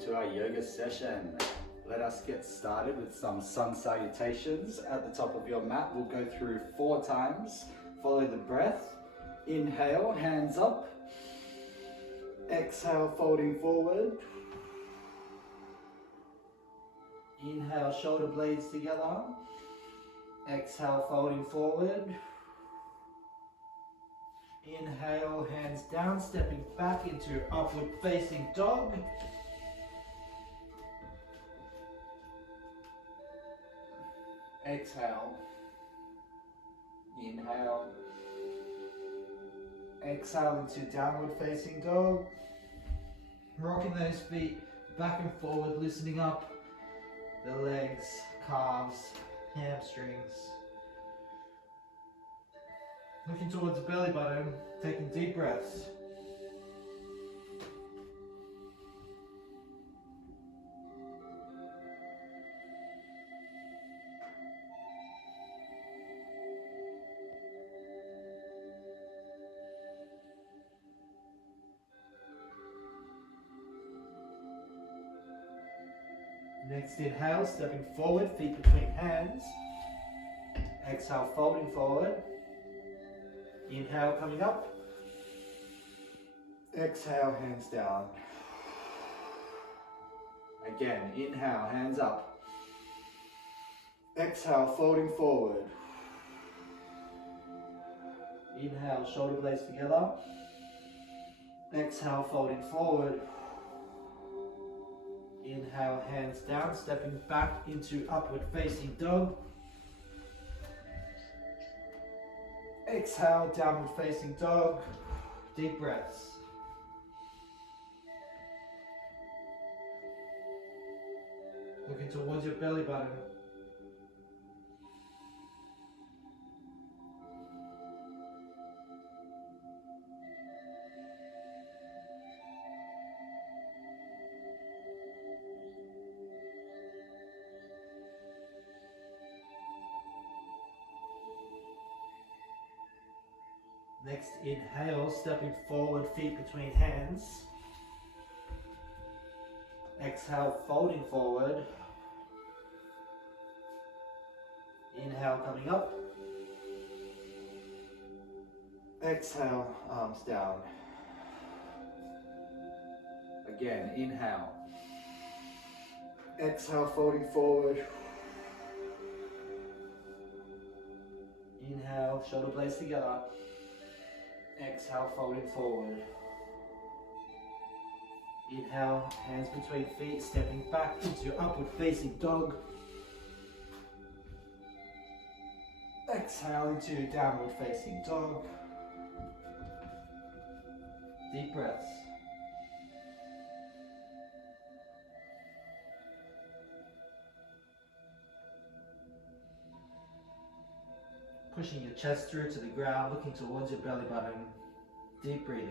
to our yoga session. Let us get started with some sun salutations. At the top of your mat, we'll go through 4 times. Follow the breath. Inhale, hands up. Exhale, folding forward. Inhale, shoulder blades together. Exhale, folding forward. Inhale, hands down, stepping back into upward facing dog. Exhale. Inhale. Exhale into downward facing dog. Rocking those feet back and forward, loosening up the legs, calves, hamstrings. Looking towards the belly button, taking deep breaths. Next inhale, stepping forward, feet between hands. Exhale, folding forward. Inhale, coming up. Exhale, hands down. Again, inhale, hands up. Exhale, folding forward. Inhale, shoulder blades together. Exhale, folding forward. Inhale, hands down, stepping back into upward facing dog. Exhale, downward facing dog. Deep breaths. Looking towards your belly button. Next inhale, stepping forward, feet between hands. Exhale, folding forward. Inhale, coming up. Exhale, arms down. Again, inhale. Exhale, folding forward. Inhale, shoulder blades together. Exhale, folding forward. Inhale, hands between feet, stepping back into upward facing dog. Exhale into downward facing dog. Deep breaths. Pushing your chest through to the ground, looking towards your belly button. Deep breathing.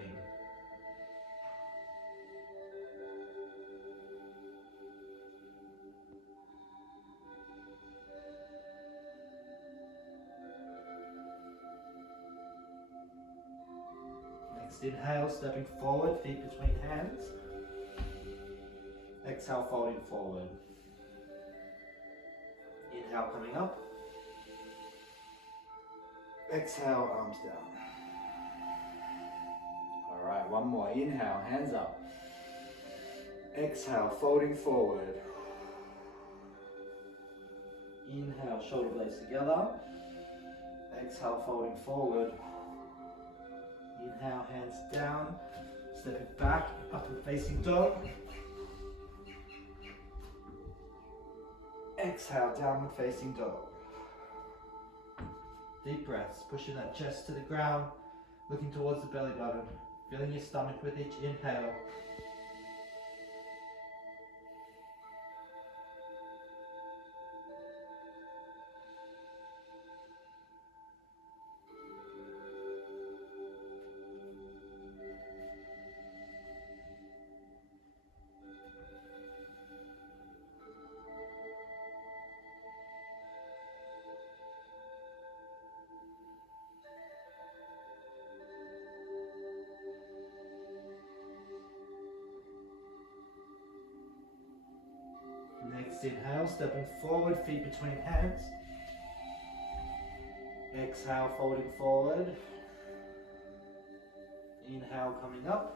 Next inhale, stepping forward, feet between hands. Exhale, folding forward. Inhale, coming up. Exhale, arms down. All right, one more. Inhale, hands up. Exhale, folding forward. Inhale, shoulder blades together. Exhale, folding forward. Inhale, hands down. Stepping back, upward facing dog. Exhale, downward facing dog. Deep breaths, pushing that chest to the ground, looking towards the belly button, filling your stomach with each inhale. Next inhale, stepping forward, feet between hands. Exhale, folding forward. Inhale, coming up.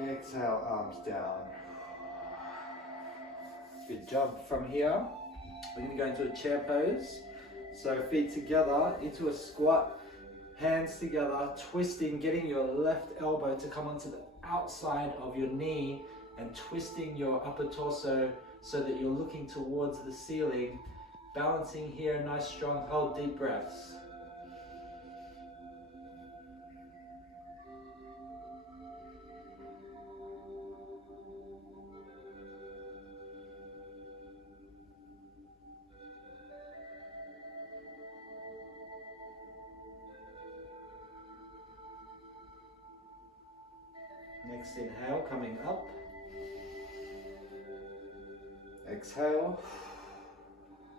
Exhale, arms down. Good job. From here, we're going to go into a chair pose. So feet together into a squat, hands together, twisting, getting your left elbow to come onto the outside of your knee and twisting your upper torso so that you're looking towards the ceiling. Balancing here, nice strong, hold deep breaths. Next inhale, coming up. Exhale.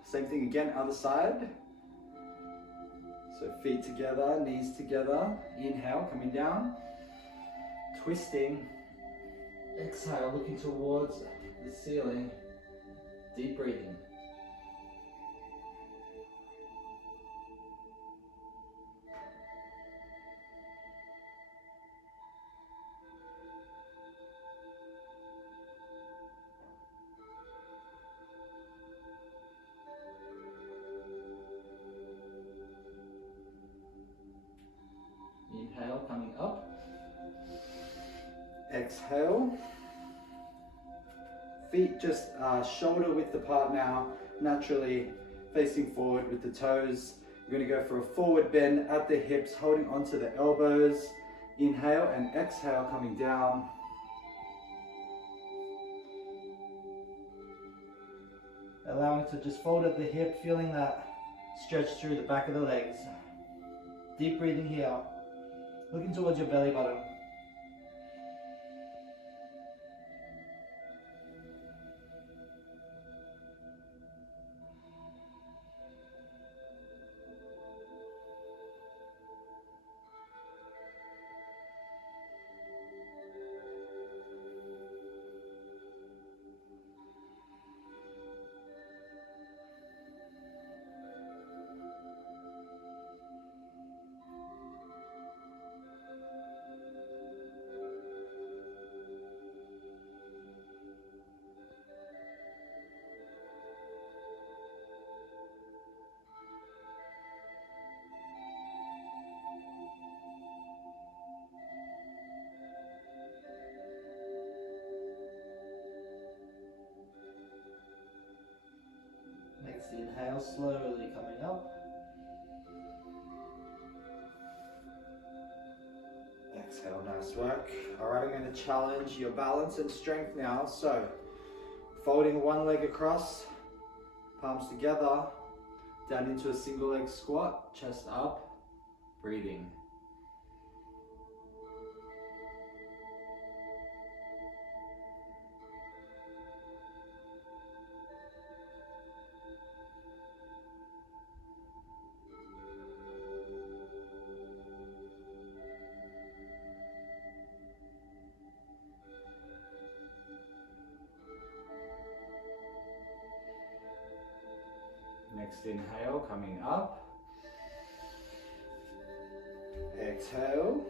Same thing again, other side. So feet together, knees together. Inhale, coming down. Twisting. Exhale, looking towards the ceiling. Deep breathing. Inhale, coming up. Exhale. Feet just shoulder width apart now, naturally facing forward with the toes. We're going to go for a forward bend at the hips, holding onto the elbows. Inhale and exhale, coming down. Allowing to just fold at the hip, feeling that stretch through the back of the legs. Deep breathing here. Looking towards your belly button. Next inhale, slowly coming up. Exhale, nice work. All right, I'm going to challenge your balance and strength now. So, folding one leg across, palms together, down into a single leg squat, chest up, breathing. Next inhale, coming up. Exhale.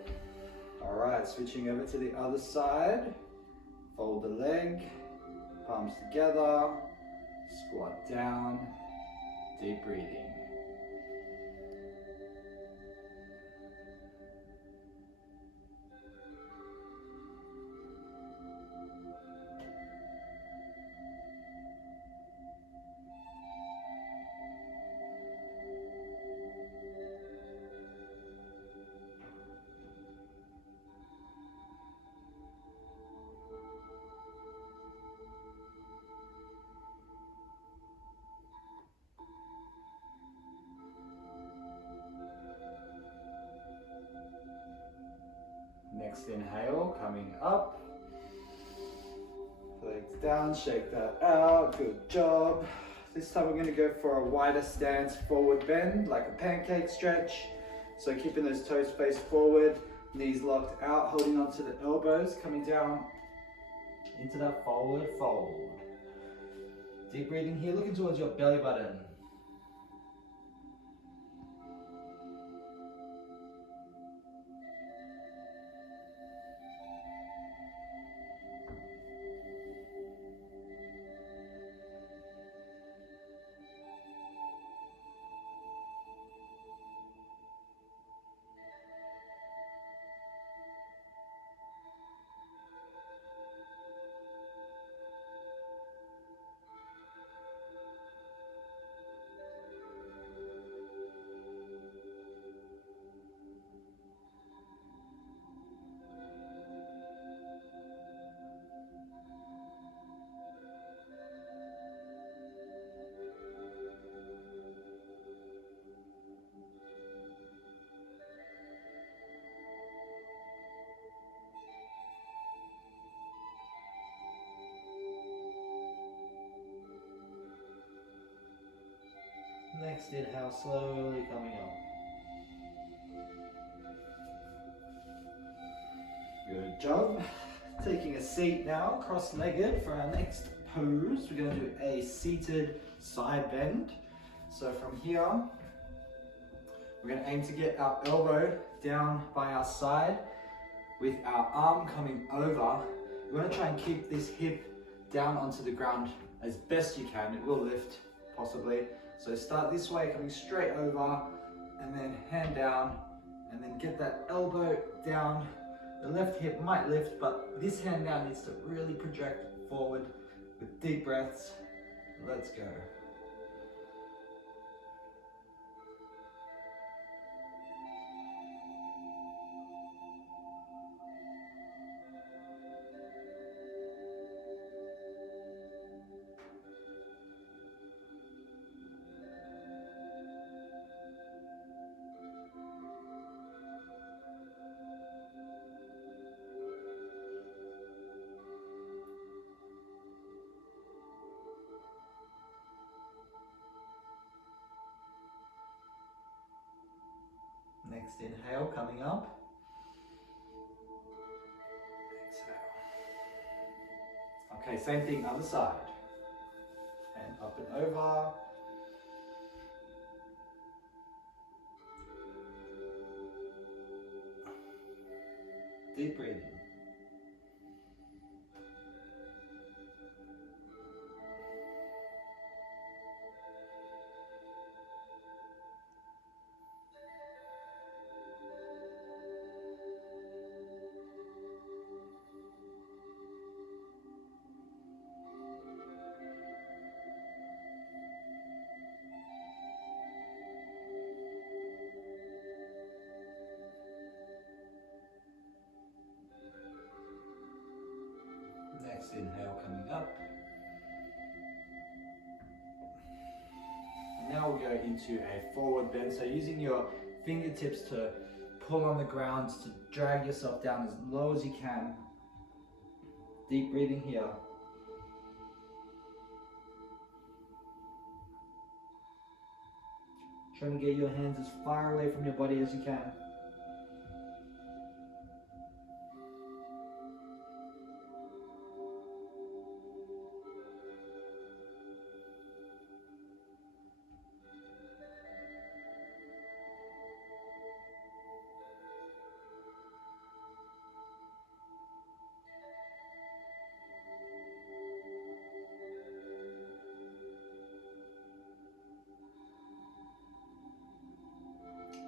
All right, switching over to the other side. Fold the leg, palms together, squat down, deep breathing. Next inhale, coming up. Legs down, shake that out, good job. This time we're going to go for a wider stance, forward bend, like a pancake stretch. So keeping those toes face forward, knees locked out, holding onto the elbows, coming down into that forward fold. Deep breathing here, looking towards your belly button. Next inhale, slowly coming up. Good job. Taking a seat now, cross-legged for our next pose. We're going to do a seated side bend. So from here, we're going to aim to get our elbow down by our side with our arm coming over. We're going to try and keep this hip down onto the ground as best you can. It will lift, possibly. So start this way, coming straight over, and then hand down, and then get that elbow down. The left hip might lift, but this hand down needs to really project forward with deep breaths. Let's go. Next inhale, coming up. Exhale. Okay, same thing, other side. And up and over. Deep breathing. Next inhale coming up. And now we'll go into a forward bend. So using your fingertips to pull on the ground to drag yourself down as low as you can. Deep breathing here. Trying to get your hands as far away from your body as you can.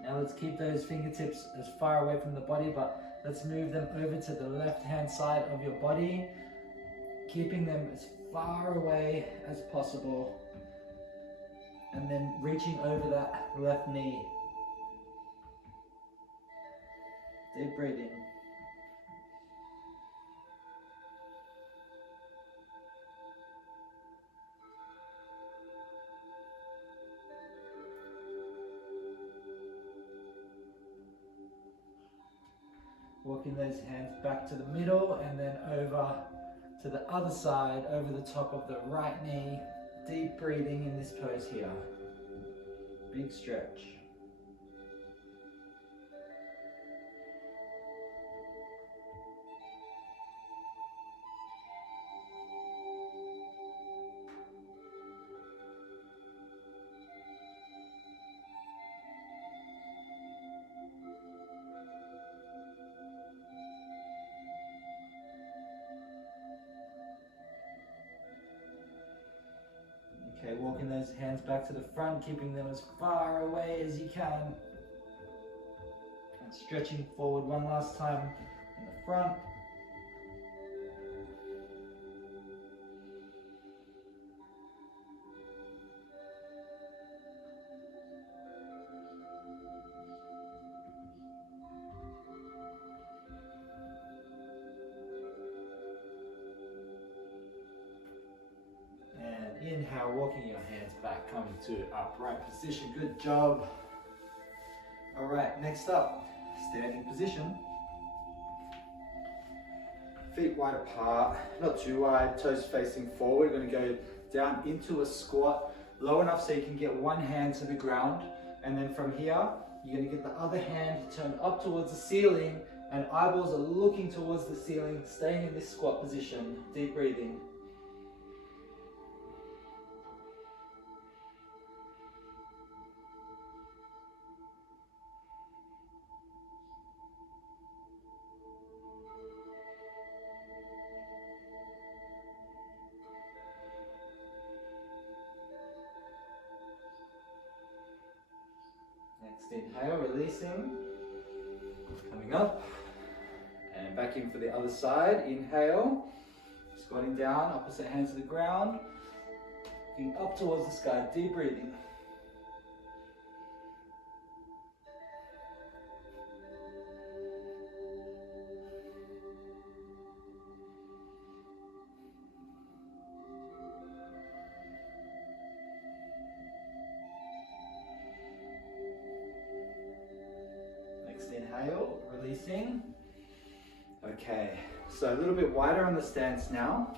Now let's keep those fingertips as far away from the body, but let's move them over to the left-hand side of your body, keeping them as far away as possible, and then reaching over that left knee. Deep breathing. Walking those hands back to the middle and then over to the other side, over the top of the right knee. Deep breathing in this pose here. Big stretch. Okay, walking those hands back to the front, keeping them as far away as you can. And stretching forward one last time in the front. Inhale, walking your hands back, coming to upright position. Good job. All right, next up, standing position. Feet wide apart, not too wide, toes facing forward. We're going to go down into a squat, low enough so you can get one hand to the ground. And then from here, you're going to get the other hand turned up towards the ceiling and eyeballs are looking towards the ceiling, staying in this squat position. Deep breathing. Next inhale, releasing, coming up, and back in for the other side. Inhale, squatting down, opposite hand to the ground, looking up towards the sky, deep breathing. Inhale, releasing. Okay, so a little bit wider on the stance now.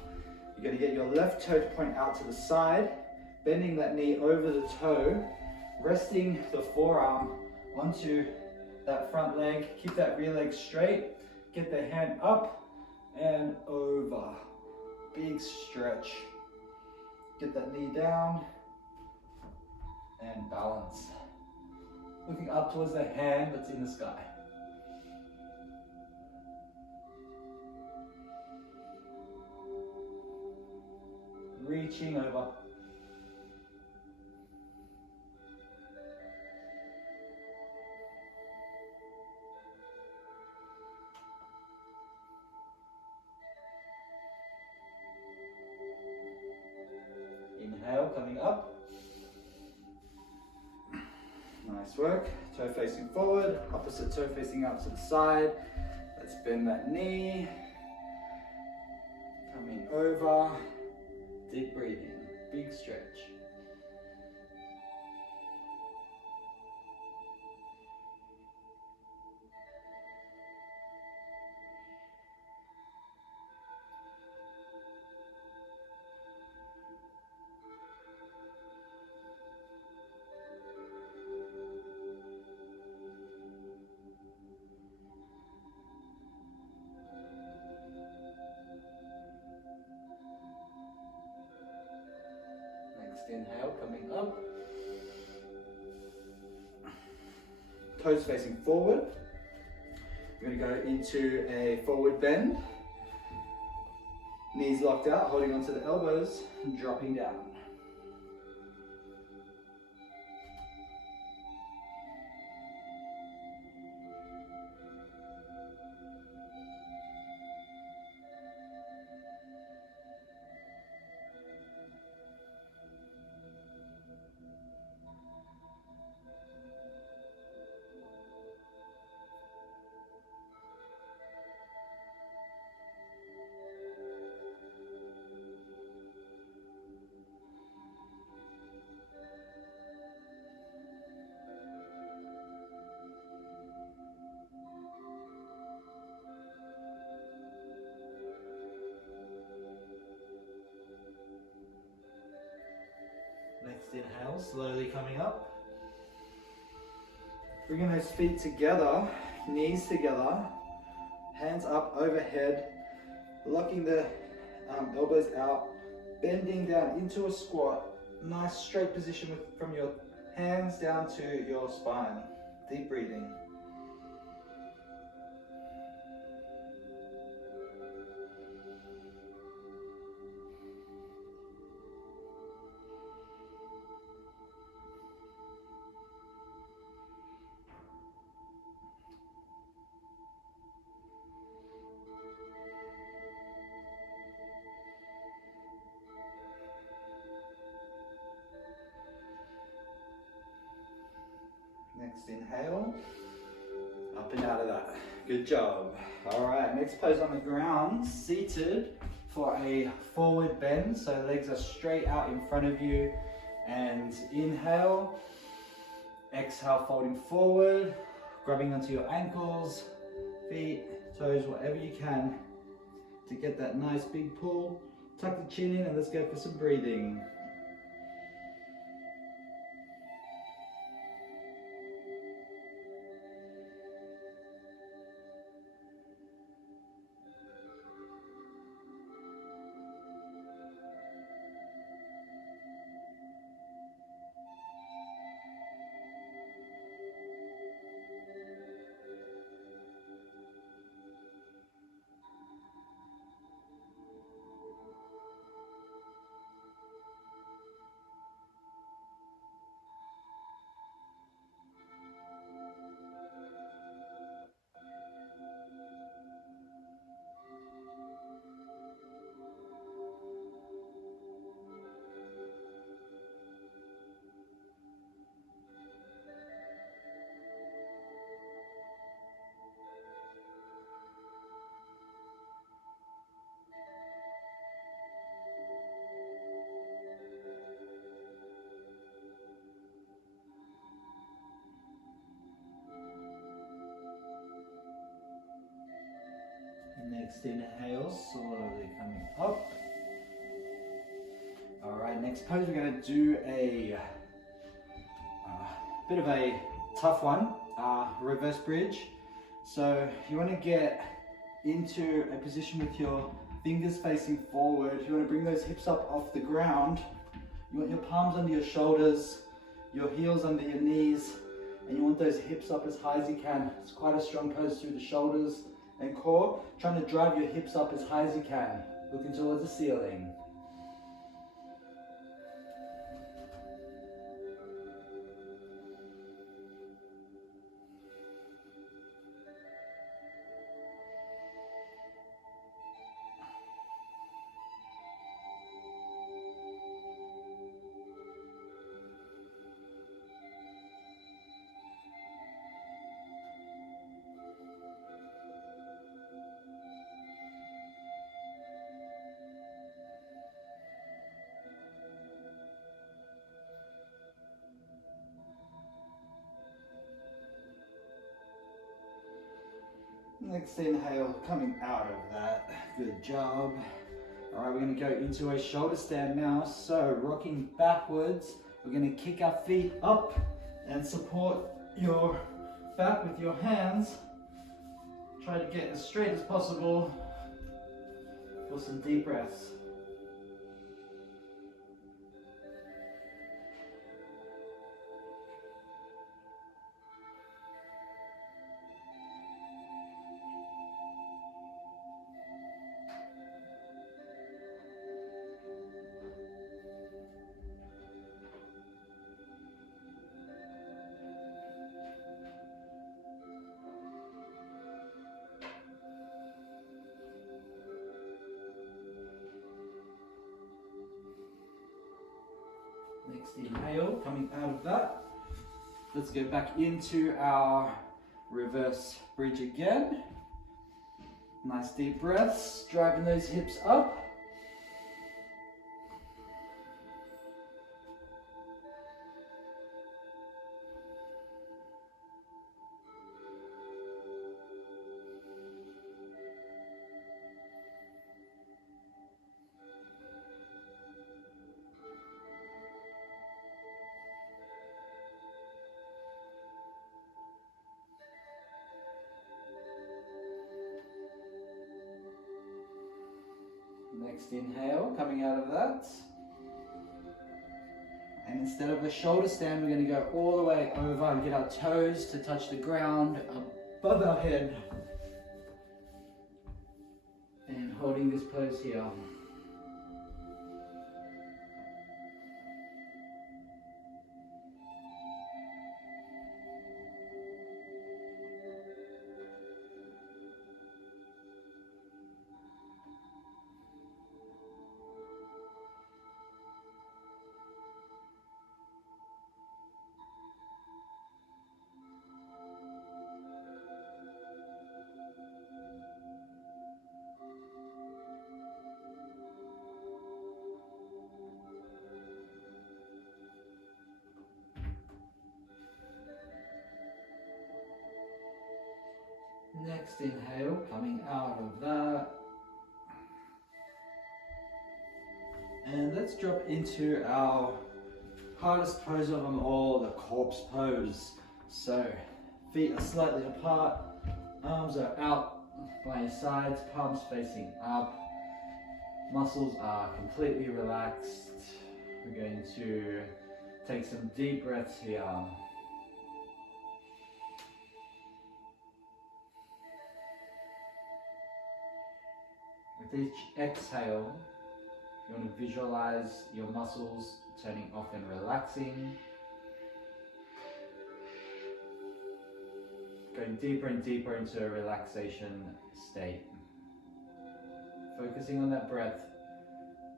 You're going to get your left toe to point out to the side, bending that knee over the toe, resting the forearm onto that front leg. Keep that rear leg straight. Get the hand up and over. Big stretch. Get that knee down and balance. Looking up towards the hand that's in the sky. Reaching over. Inhale, coming up. Nice work. Toe facing forward, opposite toe facing out to the side. Let's bend that knee. Coming over. Deep breathing, big stretch. Inhale, coming up. Toes facing forward. You're going to go into a forward bend. Knees locked out, holding onto the elbows, and dropping down. Next inhale, slowly coming up. Bringing those feet together, knees together, hands up overhead, locking the elbows out, bending down into a squat. Nice straight position from your hands down to your spine. Deep breathing. Next inhale, up and out of that. Good job. All right, next pose on the ground, seated for a forward bend. So legs are straight out in front of you. And inhale, exhale, folding forward, grabbing onto your ankles, feet, toes, whatever you can to get that nice big pull. Tuck the chin in and let's go for some breathing. Next inhale, slowly coming up. All right, next pose we're going to do a bit of a tough one, reverse bridge. So you want to get into a position with your fingers facing forward. You want to bring those hips up off the ground. You want your palms under your shoulders, your heels under your knees, and you want those hips up as high as you can. It's quite a strong pose through the shoulders and core, trying to drive your hips up as high as you can, looking towards the ceiling. Next inhale, coming out of that. Good job. All right, we're gonna go into a shoulder stand now. So rocking backwards, we're gonna kick our feet up and support your back with your hands. Try to get as straight as possible for some deep breaths. Next inhale, coming out of that. Let's go back into our reverse bridge again. Nice deep breaths, driving those hips up. Next inhale, coming out of that. And instead of a shoulder stand, we're going to go all the way over and get our toes to touch the ground above our head. And holding this pose here. Next inhale, coming out of that. And let's drop into our hardest pose of them all, the corpse pose. So feet are slightly apart, arms are out by your sides, palms facing up, muscles are completely relaxed. We're going to take some deep breaths here. With each exhale, you want to visualize your muscles turning off and relaxing. Going deeper and deeper into a relaxation state. Focusing on that breath,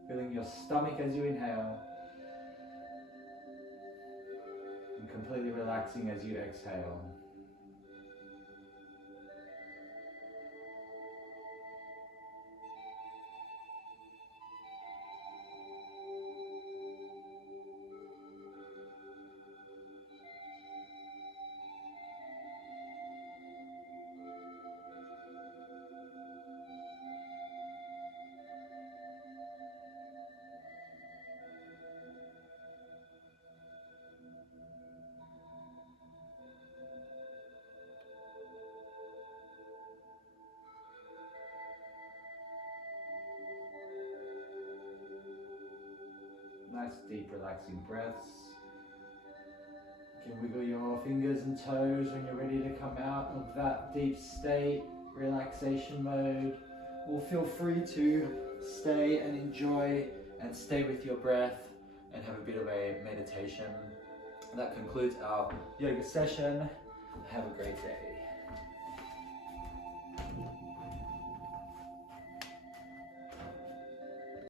feeling your stomach as you inhale, and completely relaxing as you exhale. Nice deep relaxing breaths. You can wiggle your fingers and toes when you're ready to come out of that deep state, relaxation mode. Or feel free to stay and enjoy and stay with your breath and have a bit of a meditation. That concludes our yoga session. Have a great day.